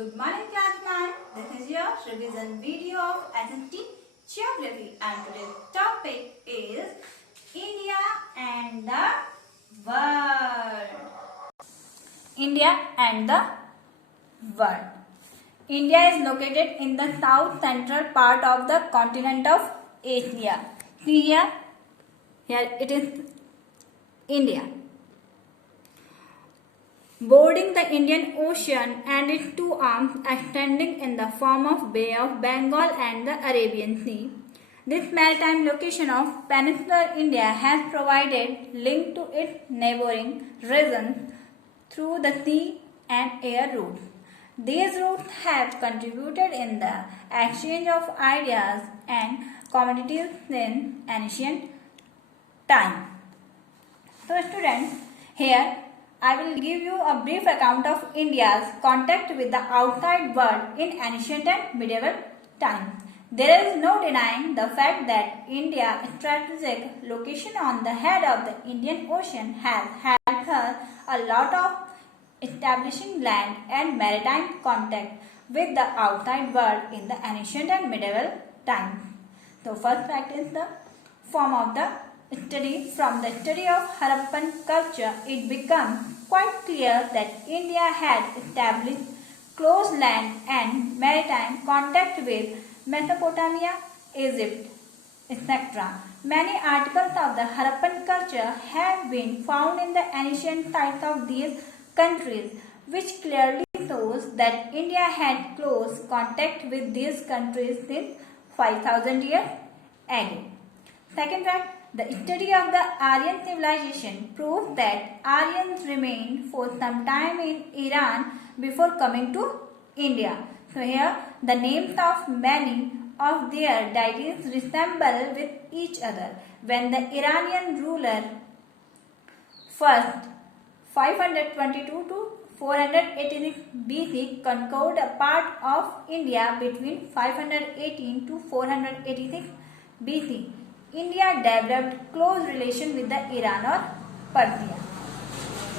Good morning class 9. This is your revision video of S.St. Geography and today's topic is India and the world. India and the world. India is located in the south central part of the continent of Asia. See here it is India. Bordering the Indian Ocean and its two arms extending in the form of Bay of Bengal and the Arabian Sea. This maritime location of peninsular India has provided link to its neighboring regions through the sea and air routes. These routes have contributed in the exchange of ideas and commodities in ancient times. So students, here I will give you a brief account of India's contact with the outside world in ancient and medieval times. There is no denying the fact that India's strategic location on the head of the Indian Ocean has helped her a lot of establishing land and maritime contact with the outside world in the ancient and medieval times. So first fact is the form of the study. From the study of Harappan culture, it becomes quite clear that India had established close land and maritime contact with Mesopotamia, Egypt, etc. Many articles of the Harappan culture have been found in the ancient sites of these countries, which clearly shows that India had close contact with these countries since 5000 years ago. Second fact, the study of the Aryan civilization proves that Aryans remained for some time in Iran before coming to India. So here the names of many of their deities resemble with each other. When the Iranian ruler first 522 to 486 BC conquered a part of India between 518 to 486 BC. India developed close relation with the Iran or Persia.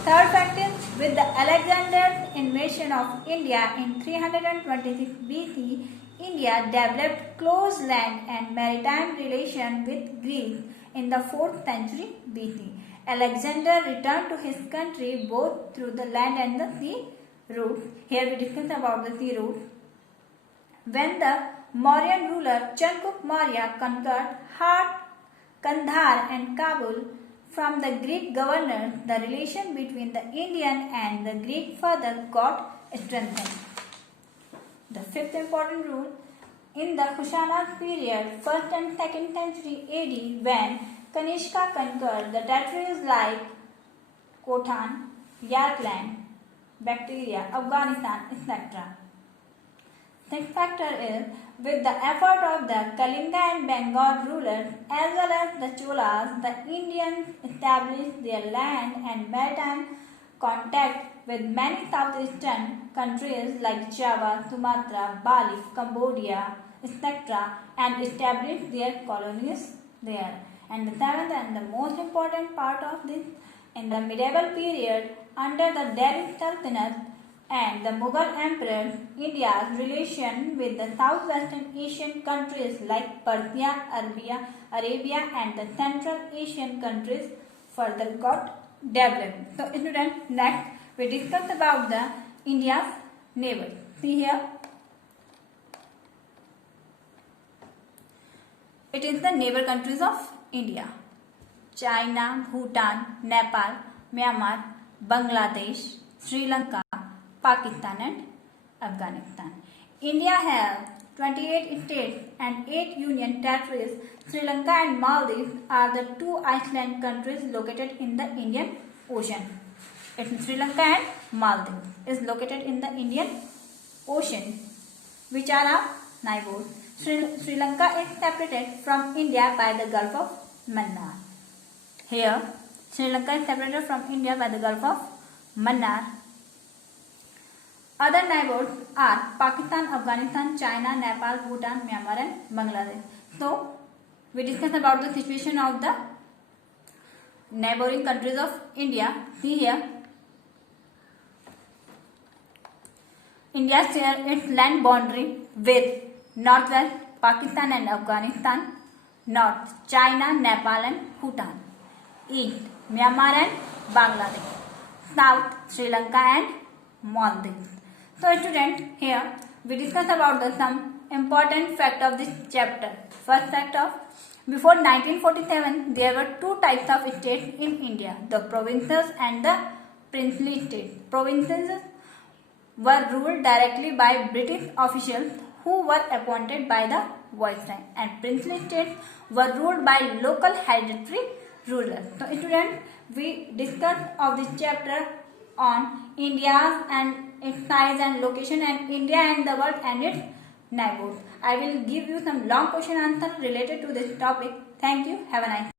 Third fact is, with the Alexander's invasion of India in 326 BC, India developed close land and maritime relation with Greece in the 4th century BC. Alexander returned to his country both through the land and the sea route. Here we discuss about the sea route. When the Mauryan ruler Chandragupta Maurya conquered Kandahar and Kabul from the Greek governors, the relation between the Indian and the Greek further got strengthened. The fifth important rule, in the Kushana period, 1st and 2nd century AD, when Kanishka conquered the territories like Khotan, Yarkand, Bactria, Afghanistan, etc. Next factor is, with the effort of the Kalinga and Bengal rulers as well as the Cholas, the Indians established their land and maritime contact with many southeastern countries like Java, Sumatra, Bali, Cambodia, etc. and established their colonies there. And the seventh and the most important part of this, in the medieval period under the Delhi Sultanate and the Mughal emperors, India's relation with the southwestern Asian countries like Persia, Arabia and the Central Asian countries further got developed. So students, next we discuss about the India's neighbors. See here, it is the neighbor countries of India: China, Bhutan, Nepal, Myanmar, Bangladesh, Sri Lanka, Pakistan and Afghanistan. India has 28 states and 8 union territories. Sri Lanka and Maldives are the two island countries located in the Indian Ocean. Sri Lanka and Maldives is located in the Indian Ocean, which are our neighbors. Sri Lanka is separated from India by the Gulf of Mannar. Here, Sri Lanka is separated from India by the Gulf of Mannar. Other neighbors are Pakistan, Afghanistan, China, Nepal, Bhutan, Myanmar and Bangladesh. So, we discuss about the situation of the neighboring countries of India. See here, India shares its land boundary with northwest Pakistan and Afghanistan, north China, Nepal and Bhutan, east Myanmar and Bangladesh, south Sri Lanka and Maldives. So students, here we discuss about some important fact of this chapter. First fact of, before 1947 there were two types of states in India, the provinces and the princely states. Provinces were ruled directly by British officials who were appointed by the viceroy, and princely states were ruled by local hereditary rulers. So students, we discussed of this chapter on India and its size and location, and India and the world and its neighbors. I will give you some long question answer related to this topic. Thank you. Have a nice day.